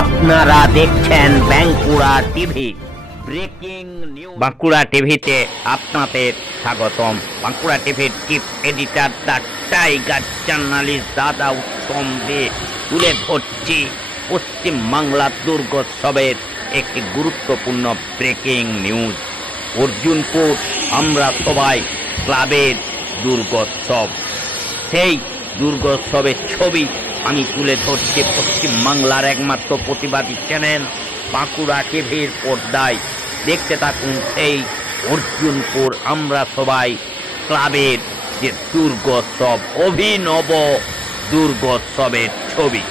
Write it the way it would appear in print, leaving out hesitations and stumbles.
আপনারা দেখছেন Bankura TV breaking news. Bankura টিভিতে আপনাদের স্বাগতম। বাঁকুড়া টিভির chief editor the tiger journalist দাদা উত্তম দে তুলে ধরছি পশ্চিমবাংলার দুর্গোৎসবের একটি গুরুত্বপূর্ণ ব্রেকিং নিউজ। অর্জুনপুর আমরা সবাই ক্লাবের দুর্গোৎসব, সেই দুর্গোৎসবের ছবি আমি তুলে ধরছি পশ্চিমবাংলার একমাত্র প্রতিবাদী চ্যানেল বাঁকুড়া টিভির পর্দায়। দেখতে থাকুন সেই অর্জুনপুর আমরা সবাই ক্লাবের যে দুর্গোৎসব, অভিনব দুর্গোৎসবের ছবি।